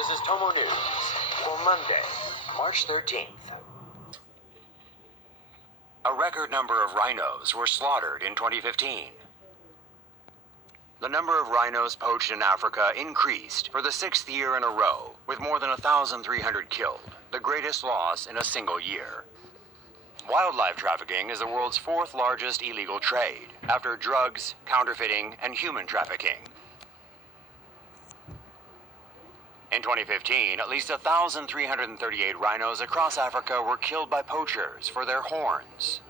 This is Tomo News for Monday, March 13th. A record number of rhinos were slaughtered in 2015. The number of rhinos poached in Africa increased for the 6th year in a row, with more than 1,300 killed, the greatest loss in a single year. Wildlife trafficking is the world's 4th largest illegal trade, after drugs, counterfeiting, and human trafficking. In 2015, at least 1,338 rhinos across Africa were killed by poachers for their horns.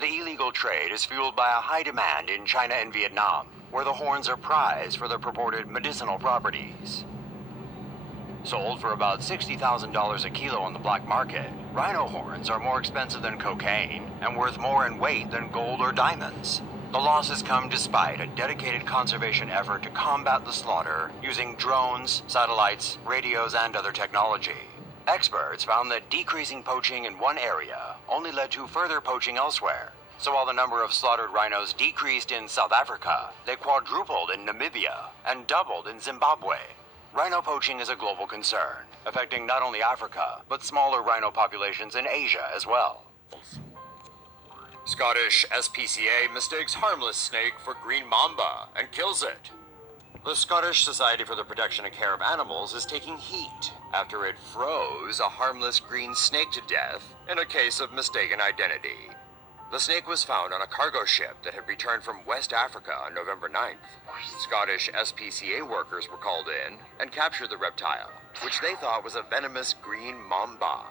The illegal trade is fueled by a high demand in China and Vietnam, where the horns are prized for their purported medicinal properties. Sold for about $60,000 a kilo on the black market, rhino horns are more expensive than cocaine and worth more in weight than gold or diamonds. The losses come despite a dedicated conservation effort to combat the slaughter using drones, satellites, radios, and other technology. Experts found that decreasing poaching in one area only led to further poaching elsewhere. So while the number of slaughtered rhinos decreased in South Africa, they quadrupled in Namibia and doubled in Zimbabwe. Rhino poaching is a global concern, affecting not only Africa, but smaller rhino populations in Asia as well. Scottish SPCA mistakes harmless snake for green mamba and kills it. The Scottish Society for the Protection and Care of Animals is taking heat after it froze a harmless green snake to death in a case of mistaken identity. The snake was found on a cargo ship that had returned from West Africa on November 9th. Scottish SPCA workers were called in and captured the reptile, which they thought was a venomous green mamba.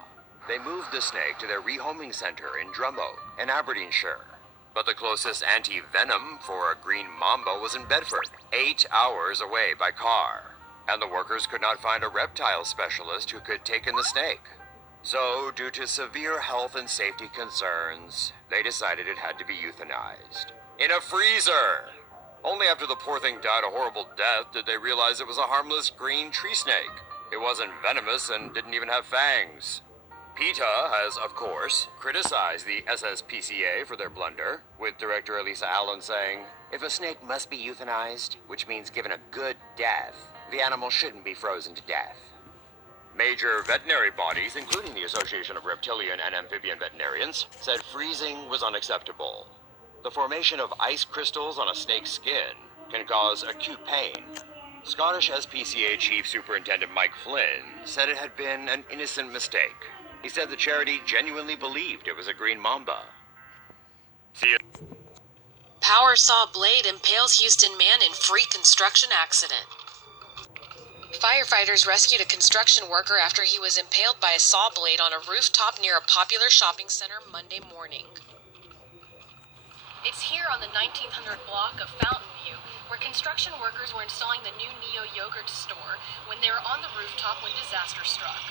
They moved the snake to their rehoming center in Drumoak in Aberdeenshire. But the closest anti-venom for a green mamba was in Bedford, 8 hours away by car. And the workers could not find a reptile specialist who could take in the snake. So, due to severe health and safety concerns, they decided it had to be euthanized. In a freezer! Only after the poor thing died a horrible death did they realize it was a harmless green tree snake. It wasn't venomous and didn't even have fangs. PETA has, of course, criticized the SSPCA for their blunder, with director Elisa Allen saying, "If a snake must be euthanized, which means given a good death, the animal shouldn't be frozen to death." Major veterinary bodies, including the Association of Reptilian and Amphibian Veterinarians, said freezing was unacceptable. The formation of ice crystals on a snake's skin can cause acute pain. Scottish SPCA Chief Superintendent Mike Flynn said it had been an innocent mistake. He said the charity genuinely believed it was a green mamba. Power saw blade impales Houston man in freak construction accident. Firefighters rescued a construction worker after he was impaled by a saw blade on a rooftop near a popular shopping center Monday morning. It's here on the 1900 block of Fountain View, where construction workers were installing the new Neo yogurt store when they were on the rooftop when disaster struck.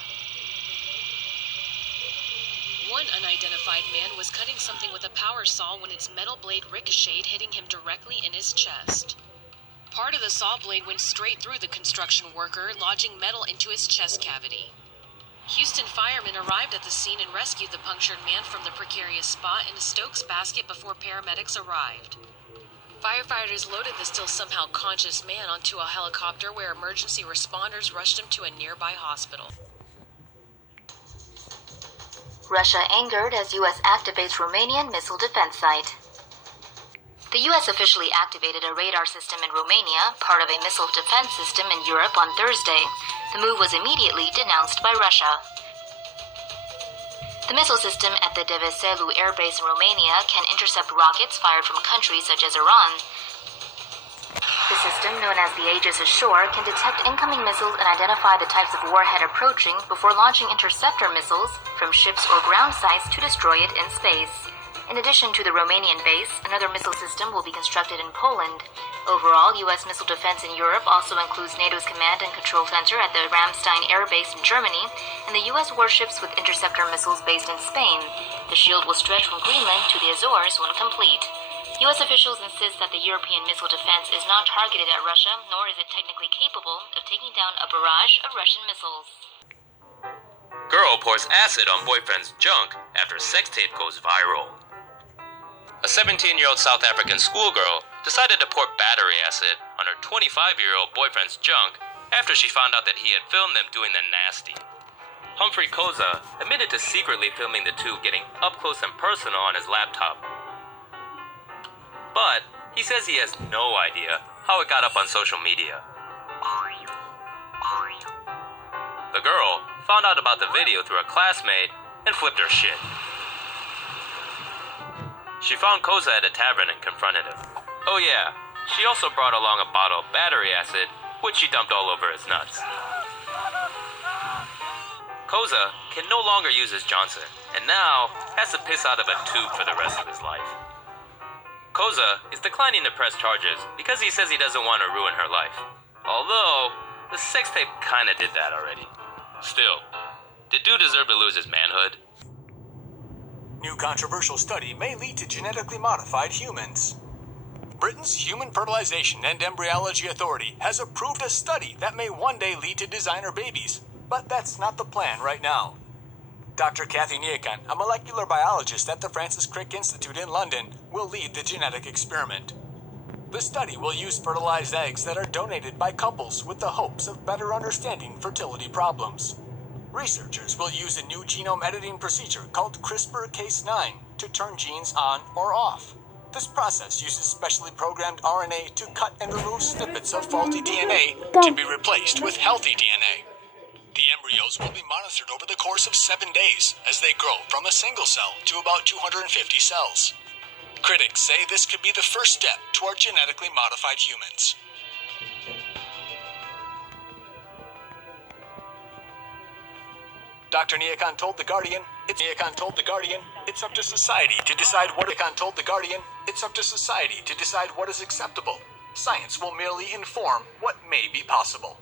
One unidentified man was cutting something with a power saw when its metal blade ricocheted, hitting him directly in his chest. Part of the saw blade went straight through the construction worker, lodging metal into his chest cavity. Houston firemen arrived at the scene and rescued the punctured man from the precarious spot in a Stokes basket before paramedics arrived. Firefighters loaded the still somehow conscious man onto a helicopter where emergency responders rushed him to a nearby hospital. Russia angered as U.S. activates Romanian missile defense site. The U.S. officially activated a radar system in Romania, part of a missile defense system in Europe, on Thursday. The move was immediately denounced by Russia. The missile system at the Deveselu air base in Romania can intercept rockets fired from countries such as Iran. The system, known as the Aegis Ashore, can detect incoming missiles and identify the types of warhead approaching before launching interceptor missiles from ships or ground sites to destroy it in space. In addition to the Romanian base, another missile system will be constructed in Poland. Overall, U.S. missile defense in Europe also includes NATO's command and control center at the Ramstein air base in Germany, and the U.S. warships with interceptor missiles based in Spain. The shield will stretch from Greenland to the Azores when complete. U.S. officials insist that the European missile defense is not targeted at Russia, nor is it technically capable of taking down a barrage of Russian missiles. Girl pours acid on boyfriend's junk after sex tape goes viral. A 17-year-old South African schoolgirl decided to pour battery acid on her 25-year-old boyfriend's junk after she found out that he had filmed them doing the nasty. Humphrey Koza admitted to secretly filming the two getting up close and personal on his laptop. But he says he has no idea how it got up on social media. The girl found out about the video through a classmate and flipped her shit. She found Koza at a tavern and confronted him. Oh yeah, she also brought along a bottle of battery acid, which she dumped all over his nuts. Koza can no longer use his Johnson, and now has to piss out of a tube for the rest of his life. Koza is declining to press charges because he says he doesn't want to ruin her life. Although, the sex tape kinda did that already. Still, did dude deserve to lose his manhood? New controversial study may lead to genetically modified humans. Britain's Human Fertilization and Embryology Authority has approved a study that may one day lead to designer babies, but that's not the plan right now. Dr. Kathy Niekan, a molecular biologist at the Francis Crick Institute in London, will lead the genetic experiment. The study will use fertilized eggs that are donated by couples with the hopes of better understanding fertility problems. Researchers will use a new genome editing procedure called CRISPR-Cas9 to turn genes on or off. This process uses specially programmed RNA to cut and remove snippets of faulty DNA to be replaced with healthy DNA. The embryos will be monitored over the course of 7 days as they grow from a single cell to about 250 cells. Critics say this could be the first step toward genetically modified humans. Dr. Niekan told The Guardian, it's up to society to decide what is acceptable. Science will merely inform what may be possible.